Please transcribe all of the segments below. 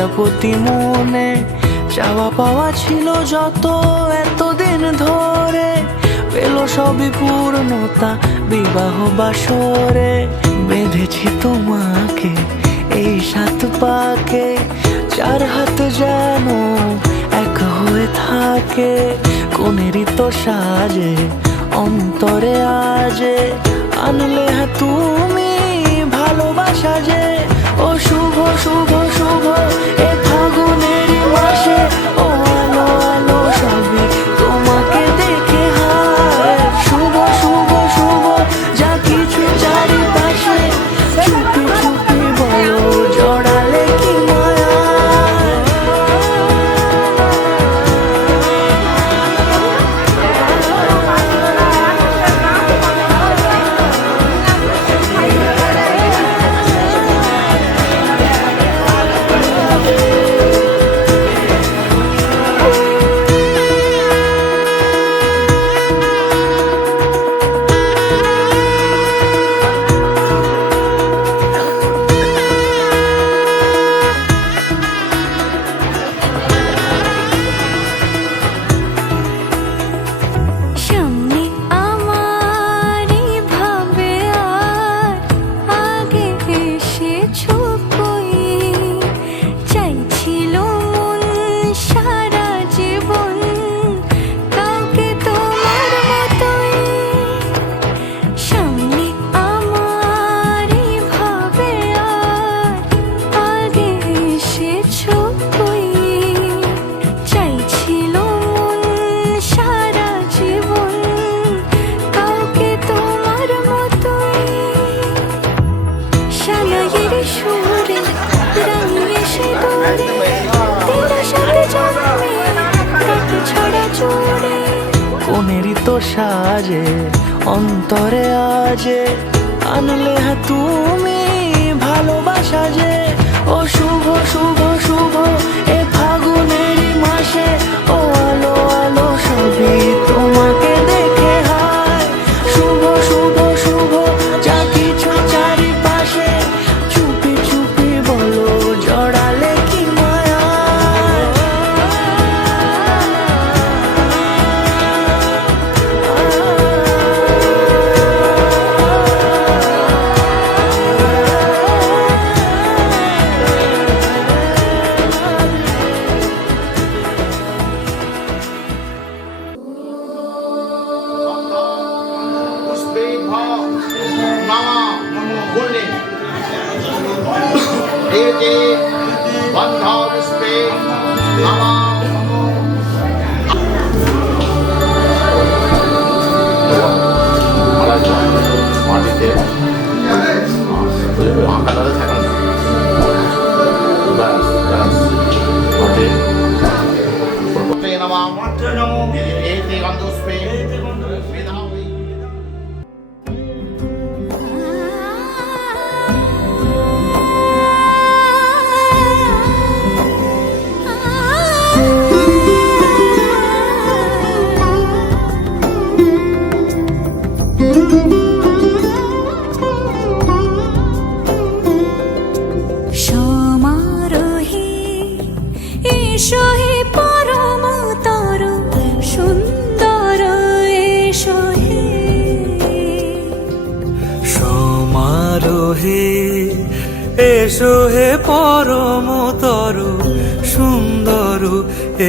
প্রজাপতি মনে চাওয়া পাওয়া ছিল যত এতদিন ধরে, পেল সবই পূর্ণতা বিবাহ বাসরে। বেঁধেছি তোমাকে এই 7 পাকে, 4 হাত যেন এক হয়ে থাকে। কোনেরই তো সাজে অন্তরে আজে, আনলে তুমি ভালোবাসা যে। ও শুভ শুভ শুভ এ ফাগুনের মাসে, ও আলো আলো সবই তোমাকে দেখে হায়। শুভ শুভ শুভ যা কিছু চারিপাশে, চুপি চুপি বলো জড়ালে কি মায়া। কোনেরই তো সাজে অন্তরে আজে, আনলে তুমি ভালোবাসা যে। ও শুভ শুভ শুভ এ ফাগুনের মাসে, ও আলো আলো সবই তোমাকে দেখে হায়। শুভ শুভ শুভ যা কিছু চারিপাশে, চুপি চুপি বলো জড়ালে কি মায়া। এসো হে পরমতর সুন্দর,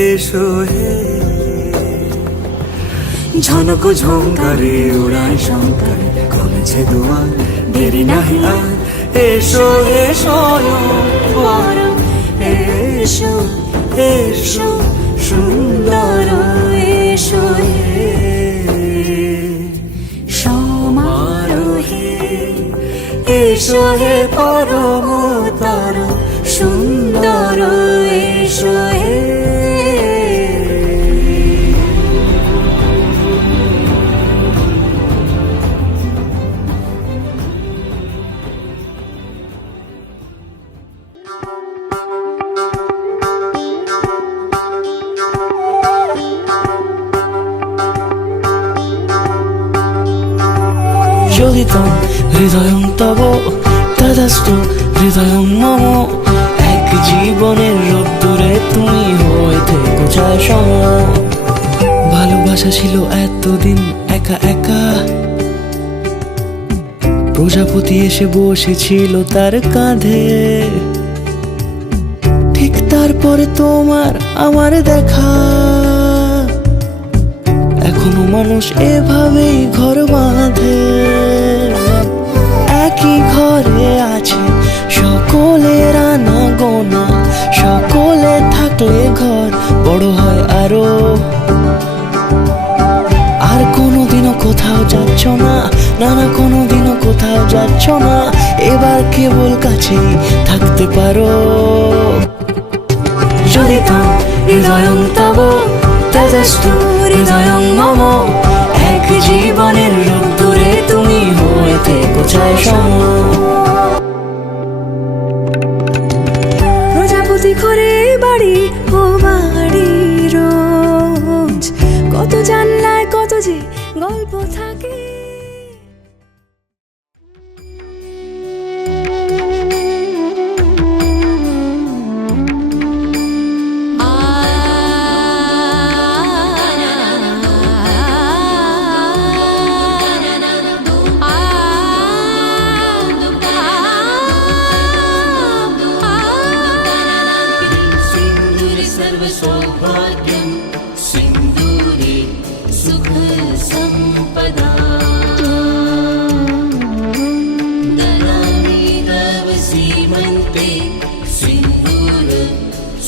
এসো হে। ঝনক ঝঙ্কারে উড়ায় শঙ্কর, খুলছে দুয়ার দেরি নাহি আর। এসো হে স্বয়ং পরম, এসো এসো সুন্দর, এসো হে সমারোহে। এসো হে পরমতর সুন্দর, এসো হে। যোগিতং হৃদয়ং তব তদস্তু হৃদয়ং মম। এক জীবনের রোদ্দুরে তুমি হয়ে থেকো ছায়া সম। ভালোবাসা ছিল এতদিন একা একা, প্রজাপতি এসে বসেছিল তার কাঁধে। ঠিক তারপরে তোমার আমার দেখা, এখনো মানুষ এভাবেই ঘর বাঁধে। একই ঘরে আছে সকলের আনা গোনা, সকলে থাকলে ঘর বড় হয় আরো। আর কোনোদিনও কোথাও যাচ্ছ না, না না কোনোদিনও কোথাও যাচ্ছ না, এবার কেবল কাছেই থাকতে পারো। যদি তো হৃদয়ং তব তেজস্তু হৃদয়ং মম, এক জীবনের রোদ্দুরে তুমি হয়ে থেকো ছায়া সম। প্রজাপতি ঘরে বাড়ি ও বাড়ি রোজ, কত জানলায় কত যে গল্প থাকে। सौभाग्यं सिन्दूरे सुख सम्पदा, ददामि तव सीमन्ते सिन्दूर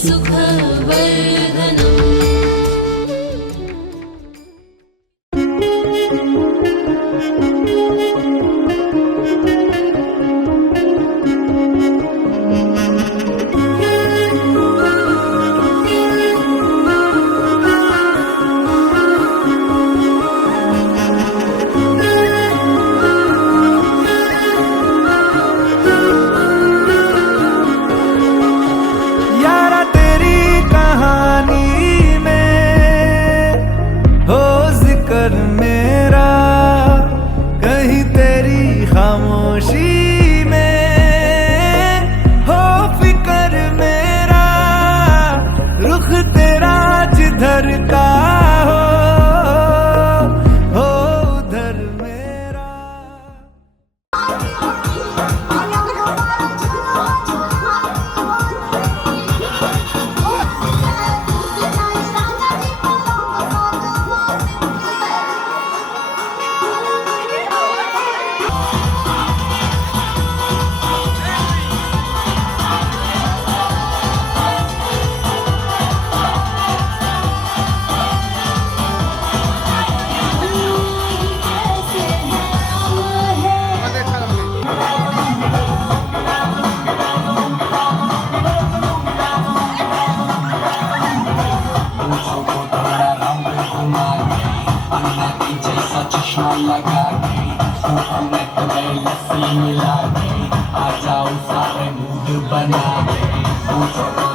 सुखवर्धनम्। मेरा कहीं तेरी खामोशी में हो फिकर मेरा, रुख तेरा जिधर का हो उधर मेरा। चश्मा लगा के नेट में लस्सी मिला के आ जाओ सारे मूड बना के।